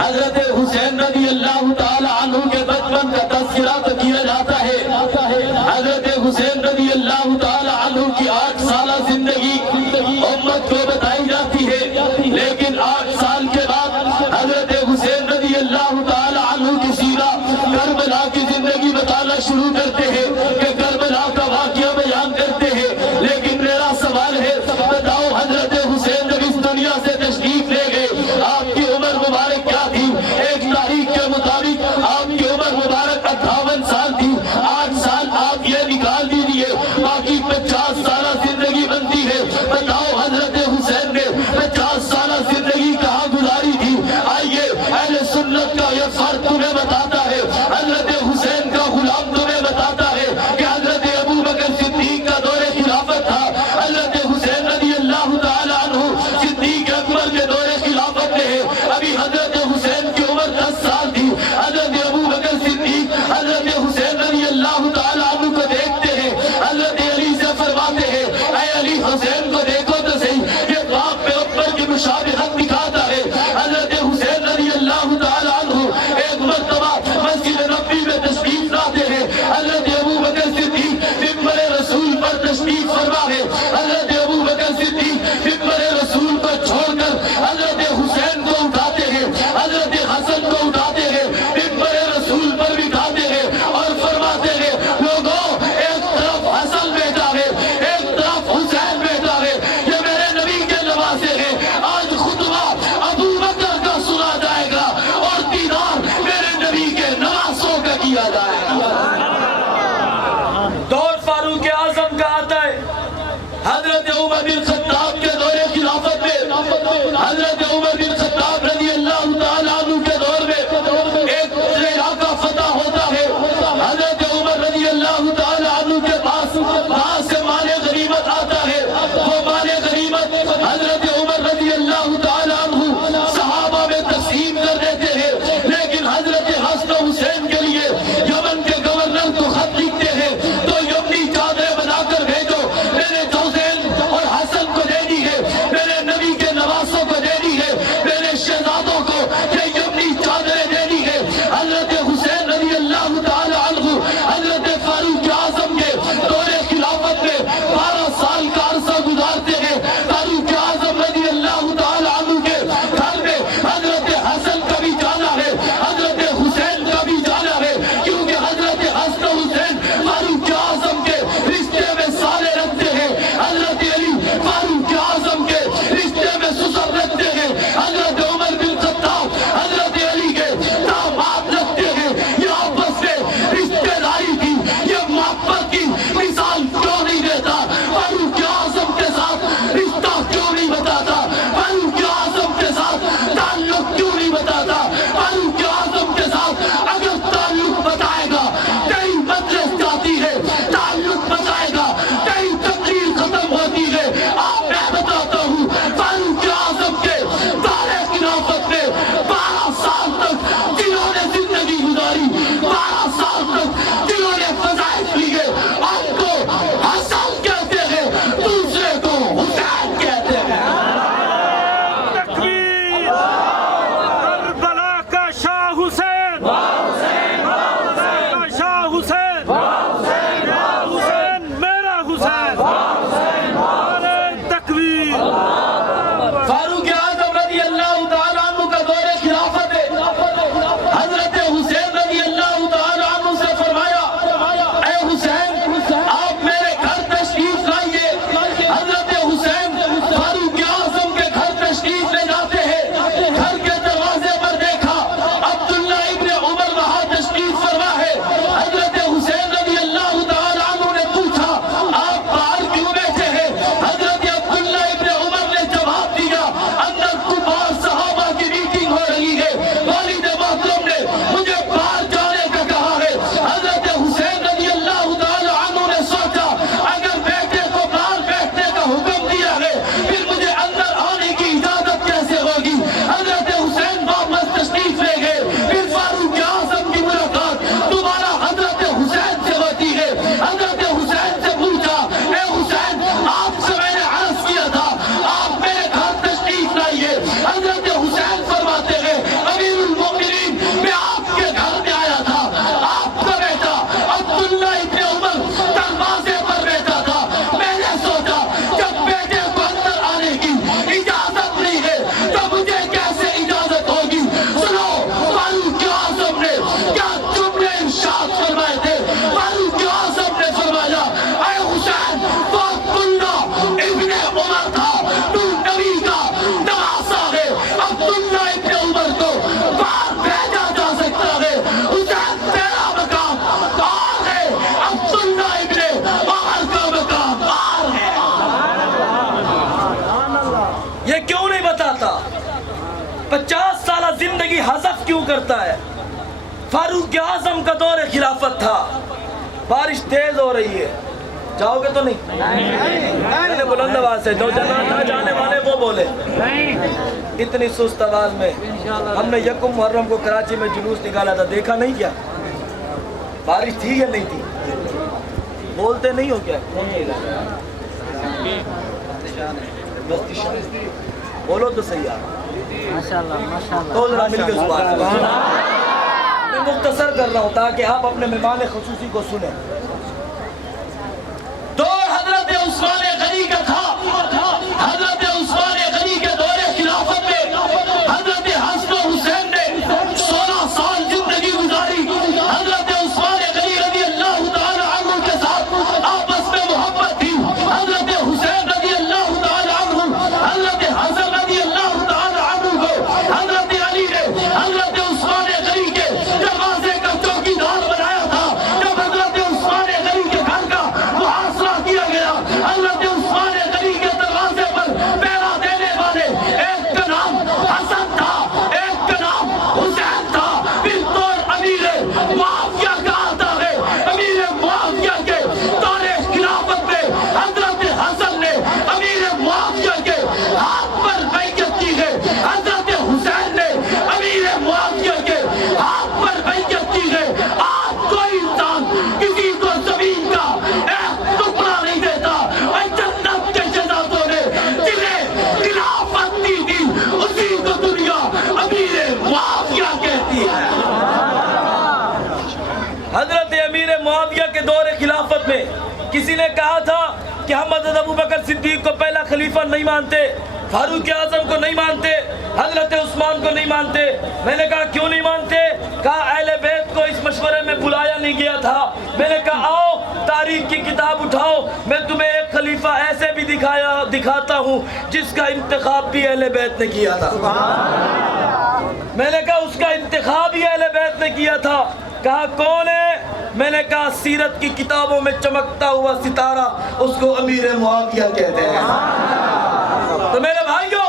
حضرت حسین رضی اللہ تعالیٰ عنہ کے بچپن کا تذکرہ تو کیا جاتا ہے۔ حضرت حسین رضی اللہ تعالیٰ عنہ کی 8 سالہ زندگی امت کو بتائی جاتی ہے، لیکن 8 سال کے بعد حضرت حسین رضی اللہ تعالیٰ عنہ کی سیرہ کربلا کی زندگی بتانا شروع کرتے ہیں کہ کربلا کا واقعہ بیان کرتے ہیں۔ لیکن میرا سوال ہے، بتاؤ حضرت حسین جب اس دنیا سے تشریف لے گئے آپ کی عمر مبارک کیا تھی؟ ایک تاریخ کے مطابق آپ کی عمر مبارک 58 سال تھی۔ 8 سال آپ یہ نکال دیجئے، باقی 50 سالہ زندگی بنتی ہے۔ بتاؤ حضرت حسین نے 50 سالہ زندگی کہاں گزاری تھی؟ آئیے اہل سنت کا یہ فرق تمہیں بتاتا ہے، حضرت حسین کا غلام تمہیں بتاتا ہے کہ حضرت ابو بکر صدیق کا دور خلافت تھا، حضرت حسین رضی اللہ تعالیٰ عنہ صدیق اکبر کے دور خلافت میں ہے۔ ابھی حضرت حسین کی عمر 10 سال تھی، حضرت ابو بکر صدیق حضرت حسین رضی اللہ تعالیٰ عنہ کو دیکھتے ہیں، حضرت علی سے فرماتے ہیں اے علی حسین کو دیکھو تو صحیح، یہ باپ پہ اوپر کی مشابہت دکھاتا ہے۔ حضرت حسین رضی اللہ تعالیٰ عنہ ایک مرتبہ مسجد نبوی میں اعتراف کیوں کرتا ہے؟ فاروق اعظم کا دور خلافت تھا، بارش تیز ہو رہی ہے، جاؤ گے تو نہیں؟ میں نے بلند آواز سے، جو نہ جانے والے وہ بولے۔ اتنی سست آواز میں ہم نے یکم محرم کو کراچی میں جلوس نکالا تھا، دیکھا نہیں کیا؟ بارش تھی یا نہیں تھی؟ بولتے نہیں ہو کیا؟ بولو تو صحیح آپ تو ذرا مل کے سبحان اللہ۔ میں مختصر کر رہا ہوں تاکہ آپ اپنے مہمان خصوصی کو سنیں۔ تو حضرت عثمان غنی کا تھا، حضرت عثمان غنی کے دور خلافت میں حضرت حسن و حسین نے 16 سال زندگی گزاری۔ حضرت عثمان غنی رضی اللہ تعالی عنہ کے ساتھ آپس میں محبت تھی، حضرت حسین رضی اللہ تعالی عنہ، حضرت حسن رضی اللہ تعالی عنہ کو حضرت علی نے حضرت عثمان غنی کے دروازے کا چوکیدار بنایا تھا۔ جب حضرت عثمان غنی کے گھر کا محاصرہ کیا گیا، حضرت عثمان غنی کے دروازے پر پہرا دینے والے ایک کا نام حسن تھا، ایک کا نام حسین تھا۔ پھر تو امیر معاویہ کا آتا ہے، امیر معاویہ کے دور خلافت میں حضرت حسن نے امیر معاویہ کے ہاتھ پر بیعت کی ہے، حضرت حسین نے امیر معاویہ کے ہاتھ پر بیعت کی ہے۔ آج کوئی انسان کسی کو زمین کا ایک ٹکڑا نہیں دیتا، اور جنت کے جنازوں نے جنہیں خلافت دی تھی اسی کو دنیا امیر معاویہ کہتی ہے۔ حضرت امیر معاویہ کے دور خلافت میں کسی نے کہا تھا کہ ہم حضرت ابوبکر صدیق کو پہلا خلیفہ نہیں مانتے، فاروق اعظم کو نہیں مانتے، حضرت عثمان کو نہیں مانتے۔ میں نے کہا کیوں نہیں مانتے؟ کہا اہل بیت کو اس مشورے میں بلایا نہیں گیا تھا۔ میں نے کہا آؤ تاریخ کی کتاب اٹھاؤ، میں تمہیں ایک خلیفہ ایسے بھی دکھاتا ہوں جس کا انتخاب بھی اہل بیت نے کیا تھا۔ میں نے کہا اس کا انتخاب ہی اہل بیت نے کیا تھا۔ کہا کون ہے؟ میں نے کہا سیرت کی کتابوں میں چمکتا ہوا ستارہ، اس کو امیر معاویہ کہتے ہیں۔ تو میرے بھائیوں،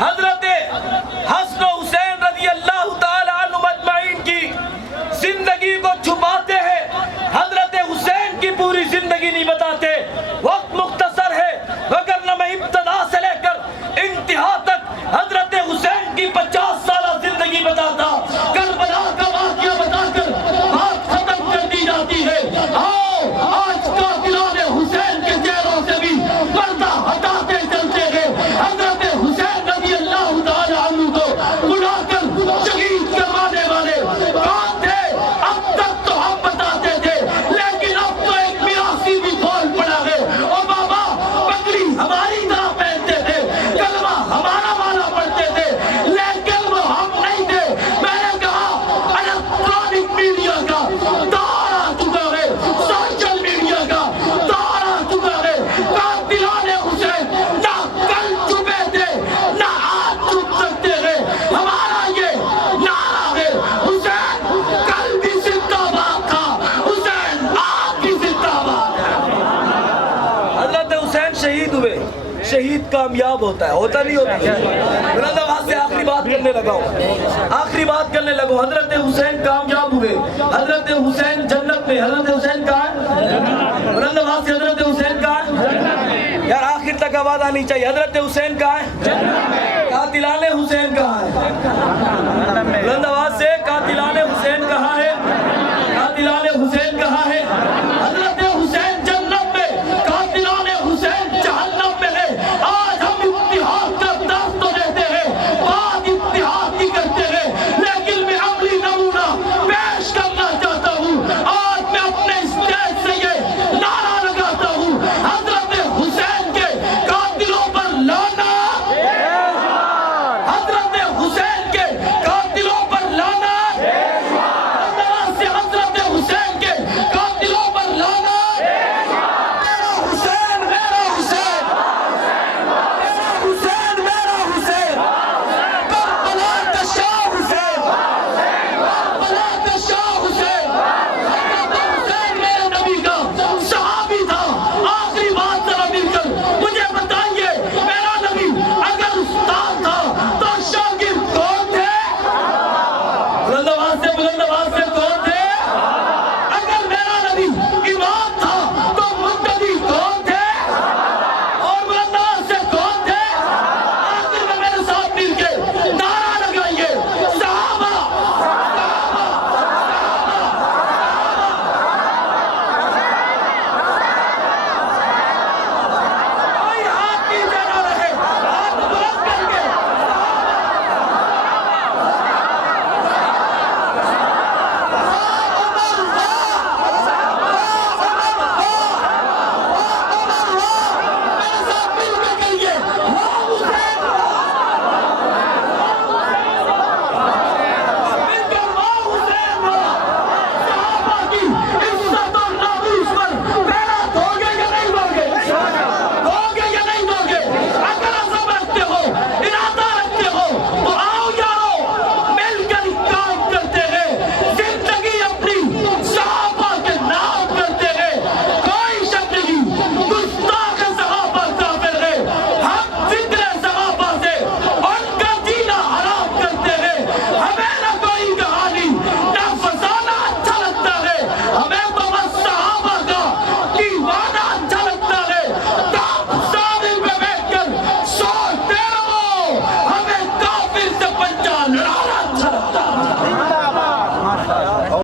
حضرت حسن و حسین رضی اللہ تعالی عنہ مجمعین کی زندگی کو چھپاتے ہیں، حضرت حسین کی پوری زندگی نہیں بتاتے۔ وقت مختصر ہے، وگرنہ میں ابتدا سے لے کر انتہا تک حضرت حسین کی 50 سالہ زندگی بتاتا۔ کربلا کا واقعہ بتا کر بات ختم کر دی جاتی ہے۔ آؤ آج قاتلان حسین کے چہروں سے بھی پردہ ہٹاتے چلتے ہیں۔ حضرت حسین رضی اللہ تعالی عنہ کو بلا کر شہید کروانے والے کون تھے؟ اب تک تو ہم بتاتے تھے، لیکن اب تو ایک میراثی بھی کھول پڑا ہے۔ او بابا پگڑی ہماری طرح پہنتے تھے، کلمہ ہمارا والا پڑھتے تھے، لیکن وہ ہم نہیں تھے۔ میں نے کہا الیکٹرانک میڈیا کا دور آ چکا ہے، سوشل میڈیا کا دور آ چکا ہے۔ قاتلان حسین نہ کل چھپے تھے نہ آج چھپ سکتے ہیں۔ ہمارا یہ نعرہ ہے، حسین کل بھی زندہ باد تھا، حسین آج بھی زندہ باد ہے۔ حضرت حسین شہید ہوئے، شہید کامیاب ہوتا ہے، ہوتا نہیں ہوتا؟ بلند آواز سے آخری بات کرنے لگا ہوں، آخری بات کرنے لگا ہوں۔ حضرت حسین کامیاب ہوئے، حضرت حسین جنت میں۔ حضرت حسین کہاں ہے؟ بلند آواز سے حضرت حسین کہاں ہے؟ یار آخر تک آواز آنی چاہیے۔ حضرت حسین کہاں ہے؟ قاتلان حسین کہاں ہے؟